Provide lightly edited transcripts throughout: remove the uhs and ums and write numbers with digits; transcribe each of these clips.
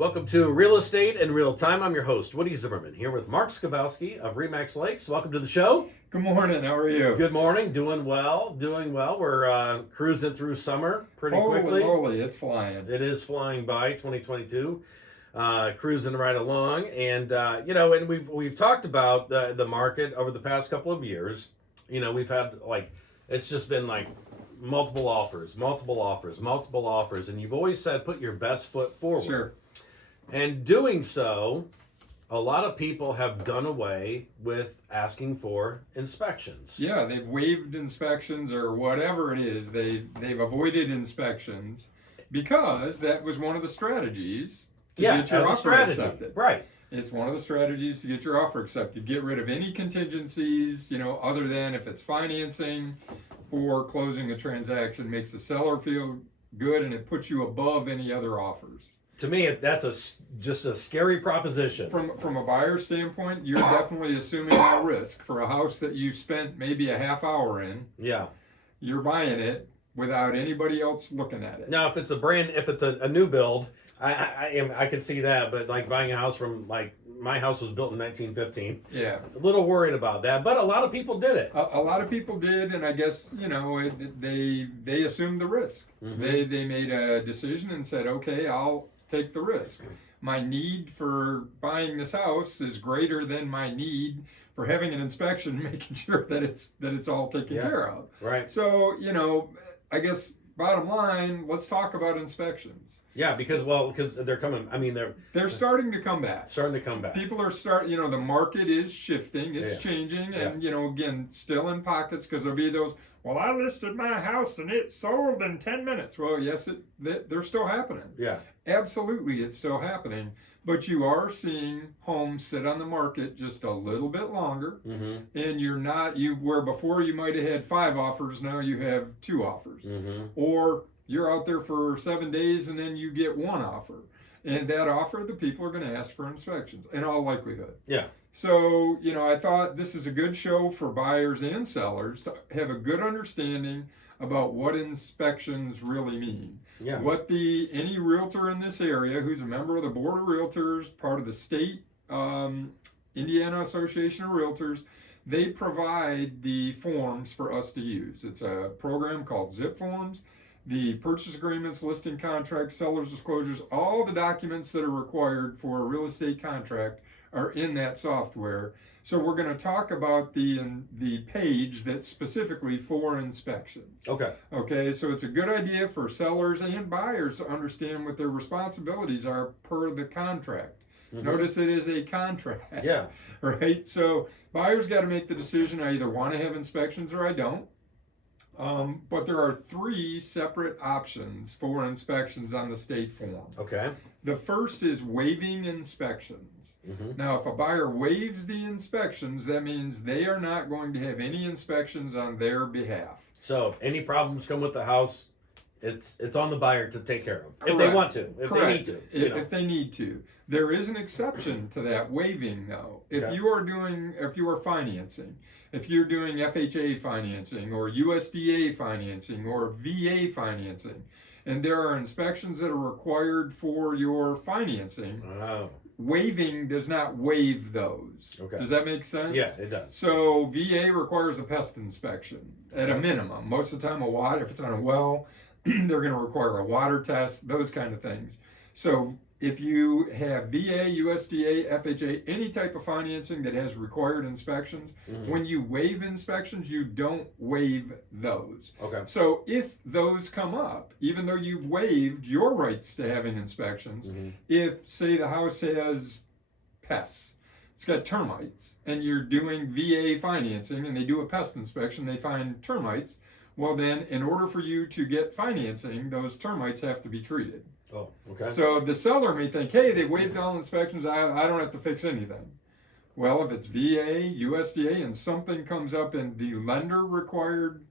Welcome to Real Estate in Real Time. I'm your host, Woody Zimmerman, here with Mark Skabowski of Remax Lakes. Welcome to the show. Good morning. How are you? Good morning. Doing well. We're cruising through summer pretty quickly. Holy moly, it's flying. It is flying by, 2022. Cruising right along, and and we've talked about the market over the past couple of years. We've had it's just been multiple offers, and you've always said put your best foot forward. Sure. And doing so, a lot of people have done away with asking for inspections. Yeah, they've waived inspections or whatever it is. They've avoided inspections because that was one of the strategies to get your offer accepted. Right. It's one of the strategies to get your offer accepted. Get rid of any contingencies, other than if it's financing for closing a transaction, makes the seller feel good, and it puts you above any other offers. To me, that's just a scary proposition. From a buyer standpoint, you're definitely assuming a risk for a house that you spent maybe a half hour in. Yeah, you're buying it without anybody else looking at it. Now, if it's a new build, I could see that. But buying a house from my house was built in 1915. Yeah, a little worried about that. But a lot of people did it. A lot of people did, and I guess they assumed the risk. Mm-hmm. They made a decision and said, okay, I'll take the risk. My need for buying this house is greater than my need for having an inspection, making sure that it's all taken care of. Right. So, I guess bottom line, let's talk about inspections. Yeah, because they're coming. I mean, they're starting to come back. People are the market is shifting, it's changing, and again, still in pockets, because there'll be those, well, I listed my house and it sold in 10 minutes. Well, yes, they're still happening. Yeah. Absolutely, it's still happening. But you are seeing homes sit on the market just a little bit longer. Mm-hmm. And where before you might have had 5 offers, now you have 2 offers. Mm-hmm. Or you're out there for 7 days and then you get 1 offer. And that offer, the people are going to ask for inspections in all likelihood. Yeah. So, I thought this is a good show for buyers and sellers to have a good understanding about what inspections really mean. Yeah. What any realtor in this area who's a member of the Board of Realtors, part of the state Indiana Association of Realtors, they provide the forms for us to use. It's a program called Zip Forms. The purchase agreements, listing contracts, seller's disclosures, all the documents that are required for a real estate contract are in that software. So we're going to talk about the page that's specifically for inspections. Okay, so it's a good idea for sellers and buyers to understand what their responsibilities are per the contract. Mm-hmm. Notice it is a contract. Yeah. Right? So buyers got to make the decision, I either want to have inspections or I don't. But there are 3 separate options for inspections on the state form. Okay. The first is waiving inspections. Mm-hmm. Now, if a buyer waives the inspections, that means they are not going to have any inspections on their behalf. So if any problems come with the house, it's on the buyer to take care of. Correct. If they want to. If Correct. they need to. If they need to. There is an exception to that waiving, though. If Okay. you are financing, if you're doing FHA financing or USDA financing or VA financing, and there are inspections that are required for your financing, waiving does not waive those. Okay. Does that make sense? Yes, it does. So VA requires a pest inspection at a minimum. Most of the time, if it's on a well, they're going to require a water test, those kind of things. So if you have VA, USDA, FHA, any type of financing that has required inspections, mm-hmm. when you waive inspections, you don't waive those. Okay. So if those come up, even though you've waived your rights to having inspections, mm-hmm. if, say, the house has pests, it's got termites, and you're doing VA financing, and they do a pest inspection, they find termites, well then, in order for you to get financing, those termites have to be treated. Oh, okay. So the seller may think, hey, they waived all inspections, I don't have to fix anything. Well, if it's VA, USDA, and something comes up in the lender required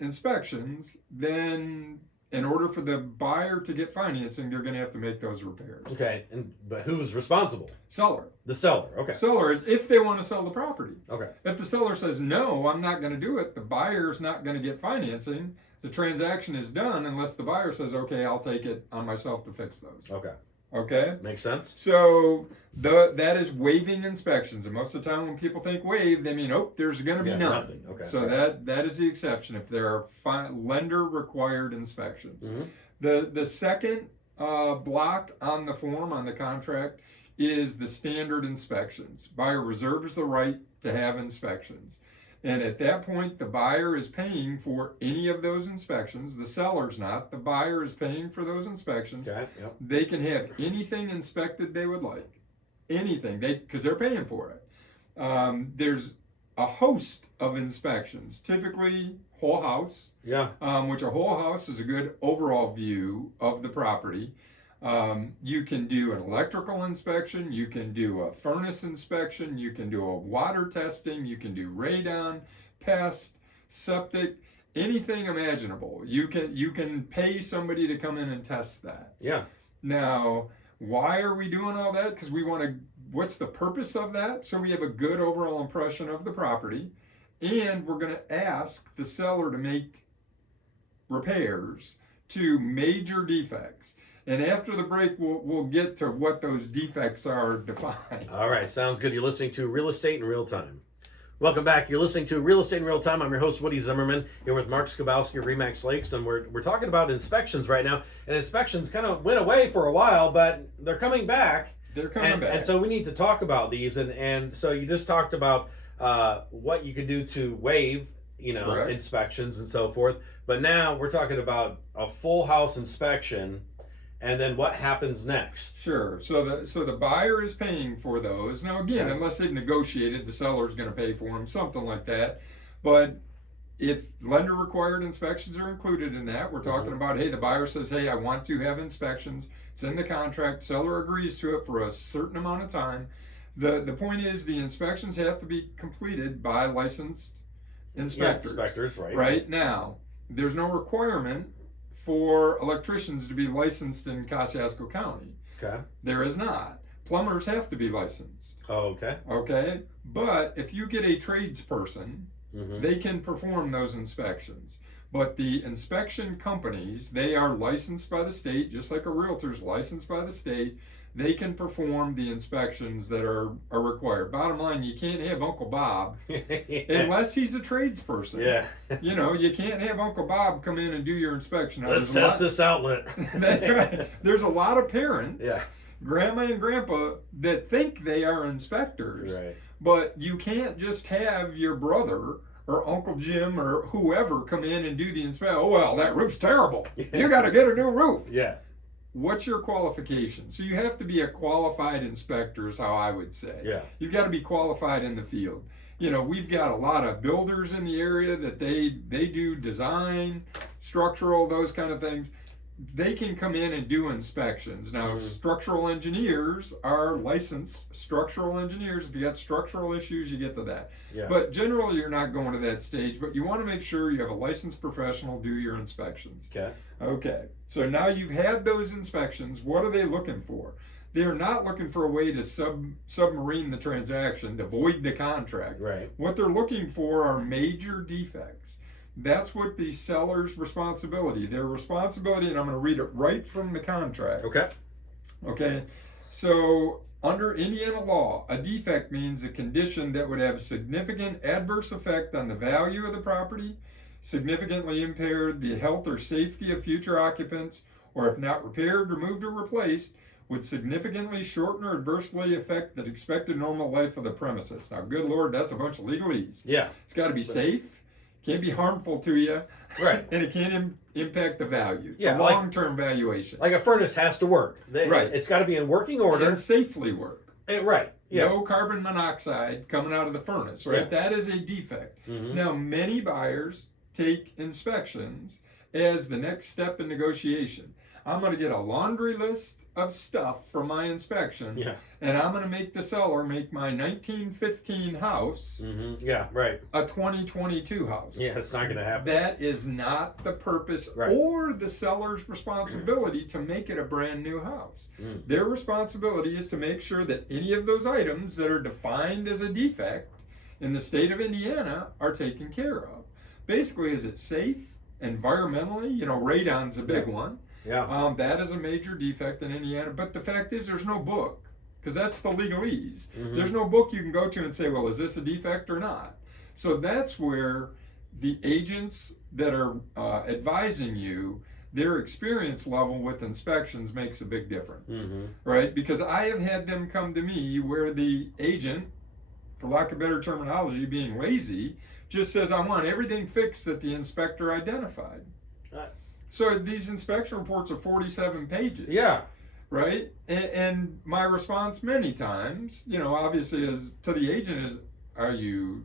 inspections, then in order for the buyer to get financing, they're going to have to make those repairs. Okay, but who's responsible? Seller. The seller, okay. Seller is if they want to sell the property. Okay. If the seller says, no, I'm not going to do it, the buyer's not going to get financing, the transaction is done unless the buyer says, okay, I'll take it on myself to fix those. Okay. Okay? Makes sense. So that is waiving inspections, and most of the time when people think waive, they mean, oh, there's going to be Yeah, none. nothing. Okay. So that is the exception if there are lender required inspections. Mm-hmm. The second block on the form, on the contract, is the standard inspections. Buyer reserves the right to have inspections. And at that point, the buyer is paying for any of those inspections. The seller's not. The buyer is paying for those inspections. Okay. Yep. They can have anything inspected they would like. Anything, because they're paying for it. There's a host of inspections, typically whole house, Yeah. which a whole house is a good overall view of the property. You can do an electrical inspection, you can do a furnace inspection, you can do a water testing, you can do radon, pest, septic, anything imaginable. You can pay somebody to come in and test that. Yeah. Now, why are we doing all that? Because we want to, what's the purpose of that? So we have a good overall impression of the property, and we're going to ask the seller to make repairs to major defects. And after the break, we'll get to what those defects are defined. All right, sounds good. You're listening to Real Estate in Real Time. Welcome back. You're listening to Real Estate in Real Time. I'm your host, Woody Zimmerman, here with Mark Skabowski of Remax Lakes, and we're talking about inspections right now. And inspections kind of went away for a while, but they're coming back. They're coming back. And so we need to talk about these. And so you just talked about what you could do to waive, Correct. inspections and so forth. But now we're talking about a full house inspection. And then what happens next? Sure. So the buyer is paying for those. Now again, unless they've negotiated, the seller is going to pay for them, something like that. But if lender required inspections are included in that, we're talking about, hey, the buyer says, hey, I want to have inspections. It's in the contract. Seller agrees to it for a certain amount of time. The point is the inspections have to be completed by licensed inspectors. Yeah, inspectors, right? Right now, there's no requirement for electricians to be licensed in Kosciuszko County. Okay. There is not. Plumbers have to be licensed. Oh, okay. Okay? But if you get a tradesperson, they can perform those inspections. But the inspection companies, they are licensed by the state, just like a realtor's licensed by the state. They can perform the inspections that are required. Bottom line, you can't have Uncle Bob unless he's a tradesperson. Yeah. You can't have Uncle Bob come in and do your inspection. Now, Let's test this outlet. That's right. There's a lot of parents, Yeah. grandma and grandpa, that think they are inspectors. Right. But you can't just have your brother or Uncle Jim or whoever come in and do the inspection. Oh, well, that roof's terrible. You got to get a new roof. Yeah. What's your qualification? So you have to be a qualified inspector is how I would say. Yeah. You've got to be qualified in the field. We've got a lot of builders in the area that they do design, structural, those kind of things. They can come in and do inspections. Now, structural engineers are licensed structural engineers. If you got structural issues, you get to that. Yeah. But generally, you're not going to that stage. But you want to make sure you have a licensed professional do your inspections. Okay. Okay. So now you've had those inspections. What are they looking for? They're not looking for a way to submarine the transaction, to void the contract. Right. What they're looking for are major defects. That's what the seller's responsibility. Their responsibility, and I'm going to read it right from the contract. Okay. Okay. So under Indiana law, a defect means a condition that would have significant adverse effect on the value of the property, significantly impaired the health or safety of future occupants, or if not repaired, removed, or replaced, would significantly shorten or adversely affect the expected normal life of the premises. Now, good Lord, that's a bunch of legalese. Yeah. It's got to be safe, can't be harmful to you, Right. and it can't impact the value, Yeah, the like- long-term valuation. Like a furnace has to work. Right. It's got to be in working order. And safely work. Right. Yeah. No carbon monoxide coming out of the furnace, right? Yeah. That is a defect. Mhm. Now, many buyers take inspections as the next step in negotiation. I'm going to get a laundry list of stuff from my inspection, Yeah. and I'm going to make the seller make my 1915 house Yeah. Right. a 2022 house. Yeah. It's not going to happen. That is not the purpose Right. or the seller's responsibility to make it a brand new house. Mm. Their responsibility is to make sure that any of those items that are defined as a defect in the state of Indiana are taken care of. Basically, is it safe environmentally? Radon's a big one. Yeah. That is a major defect in Indiana. But the fact is, there's no book, because that's the legalese. Mhm. There's no book you can go to and say, well, is this a defect or not? So that's where the agents that are advising you, their experience level with inspections makes a big difference, Mhm. right? Because I have had them come to me where the agent, for lack of better terminology, being lazy, just says, I want everything fixed that the inspector identified. Uh, So these inspection reports are 47 pages. Yeah. Right? And my response many times, obviously is to the agent is,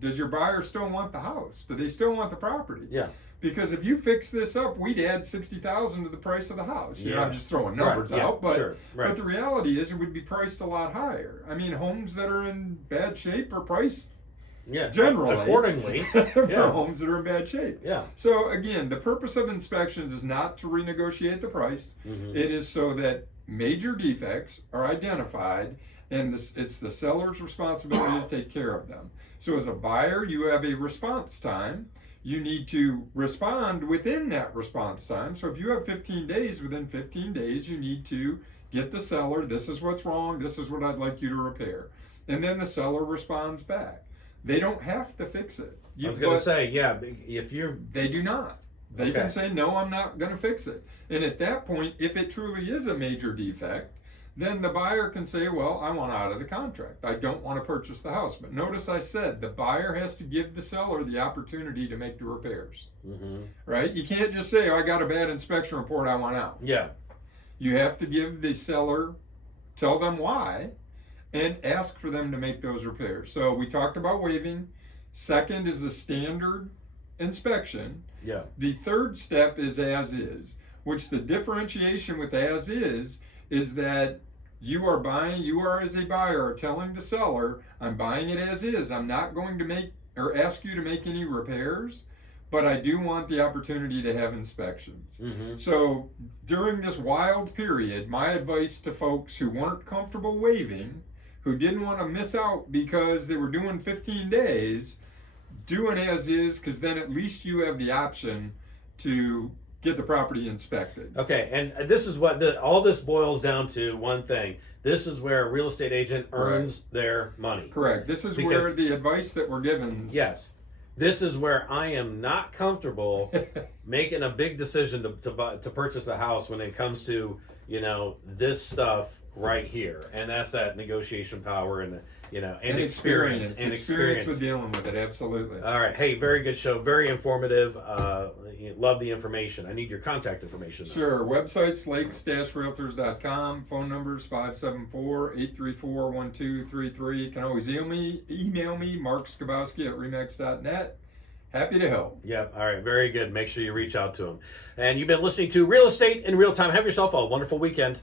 does your buyer still want the house? Do they still want the property? Yeah. Because if you fix this up, we'd add $60,000 to the price of the house. Yeah. I'm just throwing numbers Right, yeah, out, but sure, right. but the reality is it would be priced a lot higher. I mean, homes that are in bad shape are priced Yeah. generally Accordingly. for Yeah. homes that are in bad shape. Yeah. So again, the purpose of inspections is not to renegotiate the price. Mhm. It is so that major defects are identified, and it's the seller's responsibility to take care of them. So as a buyer, you have a response time. You need to respond within that response time. So if you have 15 days, within 15 days, you need to get the seller, this is what's wrong, this is what I'd like you to repair. And then the seller responds back. They don't have to fix it. I was going to say, yeah, if you're. They do not. They Okay. can say, no, I'm not going to fix it. And at that point, if it truly is a major defect, then the buyer can say, well, I want out of the contract. I don't want to purchase the house. But notice I said the buyer has to give the seller the opportunity to make the repairs, Mhm. right? You can't just say, oh, I got a bad inspection report, I want out. Yeah. You have to give the seller, tell them why, and ask for them to make those repairs. So we talked about waiving. Second is a standard inspection. Yeah. The third step is as is, which the differentiation with as is that you are as a buyer are telling the seller, I'm buying it as is. I'm not going to make or ask you to make any repairs, but I do want the opportunity to have inspections. Mhm. So during this wild period, my advice to folks who weren't comfortable waiving, who didn't want to miss out because they were doing 15 days, do an as is, because then at least you have the option to get the property inspected. Okay, and this is what all this boils down to. One thing: this is where a real estate agent earns their money. Correct. This is where the advice that we're given. Yes, this is where I am not comfortable making a big decision to purchase a house when it comes to this stuff right here, and that's that negotiation power and and experience with dealing with it. Absolutely. All right. Hey, very good show. Very informative. Love the information. I need your contact information, though. Sure. Websites, lakes-realtors.com. Phone numbers, 574-834-1233. You can always email me, Mark Skabowski at remax.net. Happy to help. Yep. All right. Very good. Make sure you reach out to him. And you've been listening to Real Estate in Real Time. Have yourself a wonderful weekend.